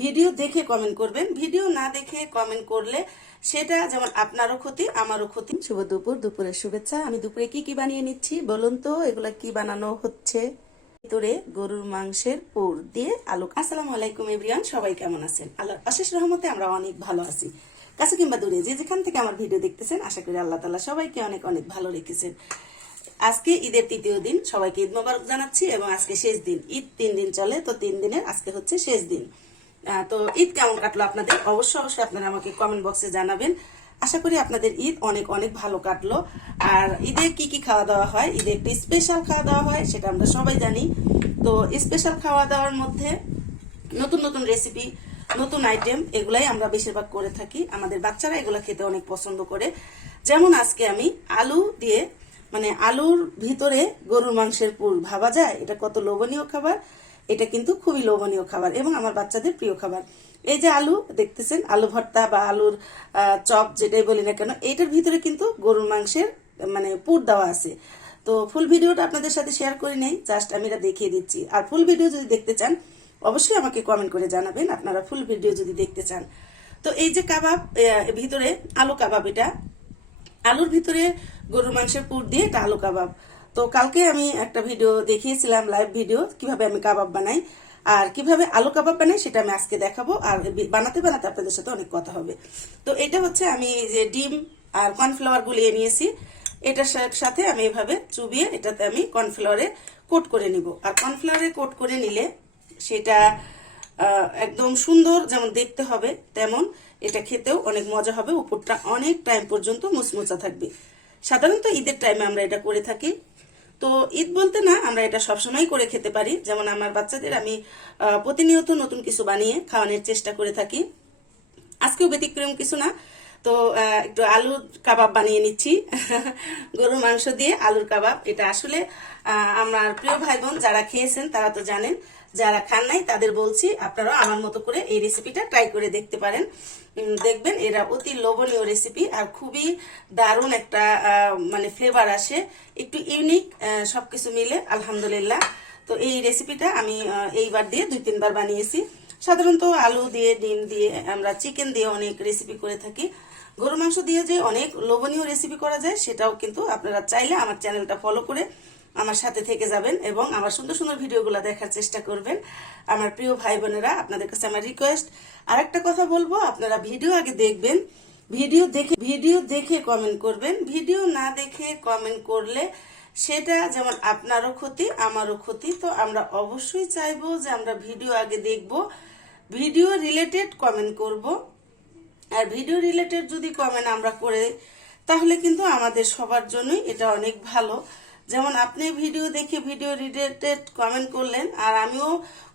Video দেখে comment করবেন। Video না দেখে কমেন্ট করলে সেটা যেমন আপনারও ক্ষতি আমারও ক্ষতি। শুভ দুপুর, দুপুরের শুভেচ্ছা। আমি দুপুরে কি কি বানিয়ে নিচ্ছি বলুন তো, এগুলা কি বানানো হচ্ছে? ভিতরে গরুর মাংসের পুর দিয়ে আলু। আসসালামু আলাইকুম এভরিওয়ান, সবাই কেমন আছেন? আল্লাহর অশেষ রহমতে আমরা অনেক ভালো আছি। কাছে কিংবা দূরে যে যেখান থেকে আমার ভিডিও দেখতেছেন, আশা করি আল্লাহ তাআলা সবাইকে অনেক অনেক ভালো রেখেছেন। আজকে ঈদের তৃতীয় দিন, সবাইকে ঈদ মোবারক জানাচ্ছি। এবং আজকে শেষ দিন, ঈদ 3 দিন চলে, তো 3 দিনের আজকে হচ্ছে শেষ দিন। তো ঈদ কেমন কাটলো আপনাদের? অবশ্যই আপনারা আমাকে কমেন্ট বক্সে জানাবেন। আশা করি আপনাদের ঈদ অনেক অনেক ভালো কাটলো। আর ঈদে কি কি খাওয়া দাওয়া হয়, ঈদে একটি স্পেশাল খাওয়া দাওয়া হয়, সেটা আমরা সবাই জানি। তো স্পেশাল খাওয়া দাওয়ার মধ্যে নতুন নতুন রেসিপি, নতুন আইটেম, এগুলাই আমরা বেশিরভাগ করে থাকি। আমাদের বাচ্চারা এগুলো খেতে অনেক পছন্দ করে। যেমন আজকে আমি আলু দিয়ে, মানে আলুর ভিতরে গরুর মাংসের পুর, ভাবা যায় এটা কত লোভনীয় খাবার। এটা কিন্তু খুবই লোভনীয় খাবার এবং আমার বাচ্চাদের প্রিয় খাবার। এই যে আলু দেখতেছেন, আলু ভর্তা বা আলুর চপ যেটাই বলি না কেন, এইটার ভিতরে কিন্তু গরুর মাংসের মানে পুর দেওয়া আছে। তো ফুল ভিডিওটা আপনাদের সাথে শেয়ার করে নেই, জাস্ট আমি এটা দেখিয়ে দিচ্ছি। আর ফুল ভিডিও যদি দেখতে চান অবশ্যই আমাকে কমেন্ট করে জানাবেন আপনারা ফুল ভিডিও যদি দেখতে চান। তো এই যে কাবাব, ভিতরে আলু কাবাব, এটা আলুর ভিতরে গরুর মাংসের পুর দিয়ে এটা আলু কাবাব। তো কালকে আমি একটা ভিডিও দেখিয়েছিলাম, লাইভ ভিডিও, কিভাবে আমি কাবাব বানাই আর কিভাবে আলু কাবাব বানাই সেটা আমি আজকে দেখাবো। আর বানাতে বানাতে আপনাদের সাথে অনেক কথা হবে। তো এটা হচ্ছে আমি যে ডিম আর কর্নফ্লাওয়ার গুলিয়ে নিয়েছি, এটার সাথে আমি এভাবে চুবিয়ে এটাতে আমি কর্নফ্লাওয়ারে কোট করে নিব। আর কর্নফ্লাওয়ারে কোট করে নিলে সেটা একদম সুন্দর যেমন দেখতে হবে, তেমন এটা খেতেও অনেক মজা হবে। উপরটা অনেক টাইম পর্যন্ত মুচমুচা থাকবে। সাধারণত ঈদের টাইমে আমরা এটা করে থাকি। তো ঈদ বলতে না, আমরা এটা সবসময় করে খেতে পারি। যেমন আমার বাচ্চাদের আমি প্রতিনিয়ত নতুন কিছু বানিয়ে খাওয়ানোর চেষ্টা করে থাকি। আজকেও ব্যতিক্রম কিছু না। তো একটু আলুর কাবাব বানিয়ে নিচ্ছি গরুর মাংস দিয়ে আলুর কাবাব। এটা আসলে আমার প্রিয় ভাই বোন যারা খেয়েছেন তারা তো জানেন, যারা খান নাই তাদের বলছি আপনারাও আমার মতো করে এই রেসিপিটা ট্রাই করে দেখতে পারেন। দেখবেন এরা অতি লোভনীয় রেসিপি আর খুবই দারুণ একটা মানে ফ্লেভার আসে, একটু ইউনিক সবকিছু মিলে আলহামদুলিল্লাহ। তো এই রেসিপিটা আমি এইবার দিয়ে 2-3 বার বানিয়েছি। সাধারণত আলু দিয়ে, ডিম দিয়ে, আমরা চিকেন দিয়ে অনেক রেসিপি করে থাকি। গরু মাংস দিয়ে যে অনেক লোভনীয় রেসিপি করা যায় সেটাও কিন্তু আপনারা চাইলে আমার চ্যানেলটা ফলো করে আমার সাথে থেকে যাবেন এবং আমার সুন্দর সুন্দর ভিডিওগুলো দেখার চেষ্টা করবেন। আমার প্রিয় ভাই বোনেরা, আপনাদের কাছে আমার রিকোয়েস্ট, আরেকটা কথা বলবো, আপনারা ভিডিও আগে দেখবেন, ভিডিও দেখে কমেন্ট করবেন। ভিডিও না দেখে কমেন্ট করলে সেটা যেমন আপনারও ক্ষতি আমারও ক্ষতি। তো আমরা অবশ্যই চাইবো যে আমরা ভিডিও আগে দেখব, ভিডিও রিলেটেড কমেন্ট করব। আর ভিডিও রিলেটেড যদি কমেন্ট আমরা করে, তাহলে কিন্তু আমাদের সবার জন্যই এটা অনেক ভালো। যেমন আপনি ভিডিও দেখে ভিডিও রিলেটেড কমেন্ট করলেন, আর আমিও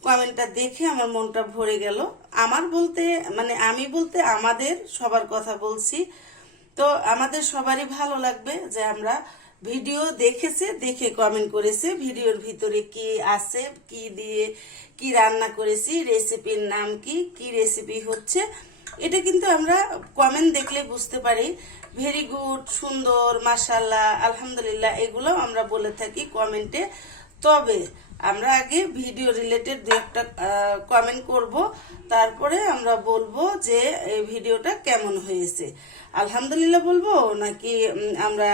কমেন্টটা দেখে আমার মনটা ভরে গেল। আমার বলতে মানে আমি বলতে আমাদের সবার কথা বলছি। তো আমাদের সবারই ভালো লাগবে যে আমরা ভিডিও দেখেছে, দেখে কমেন্ট করেছে, ভিডিওর ভিতরে কি আছে, কি দিয়ে কি রান্না করেছি, রেসিপির নাম কি, কি রেসিপি হচ্ছে, এটা কিন্তু আমরা কমেন্ট দেখলে বুঝতে পারি। ভেরি গুড, সুন্দর, মাশাআল্লাহ, আলহামদুলিল্লাহ, এগুলো আমরা বলে থাকি কমেন্টে। তবে আমরা আগে ভিডিও রিলেটেড দু একটা কমেন্ট করব, তারপরে আমরা বলবো যে এই ভিডিওটা কেমন হয়েছে। আলহামদুলিল্লাহ বলবো নাকি আমরা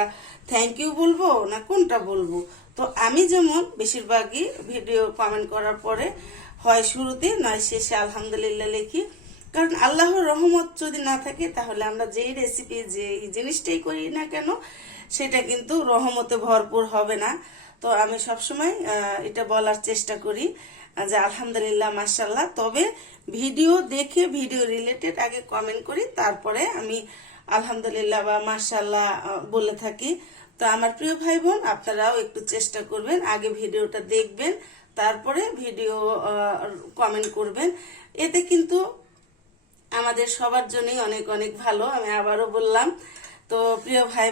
থ্যাংক ইউ বলবো, না কোনটা বলবো? তো আমি যেমন বেশিরভাগই ভিডিও কমেন্ট করার পরে হয় শুরুতে নয় শেষে আলহামদুলিল্লাহ লিখি। কারণ আল্লাহর রহমত যদি না থাকে তাহলে আমরা যেই রেসিপি, যে জিনিসটাই করি না কেন, সেটা কিন্তু রহমতে ভরপুর হবে না। তো আমি সবসময় এটা বলার চেষ্টা করি যে আলহামদুলিল্লাহ, মাশাআল্লাহ। তবে ভিডিও দেখে ভিডিও রিলেটেড আগে কমেন্ট করি, তারপরে আমি আলহামদুলিল্লাহ বা মাশাআল্লাহ বলে থাকি। তো আমার প্রিয় ভাই বোন, আপনারাও একটু চেষ্টা করবেন, আগে ভিডিওটা দেখবেন, তারপরে ভিডিও কমেন্ট করবেন। এতে কিন্তু আমাদের সবার জন্যই অনেক অনেক ভালো। আমি আবারও বললাম। তো প্রিয় ভাই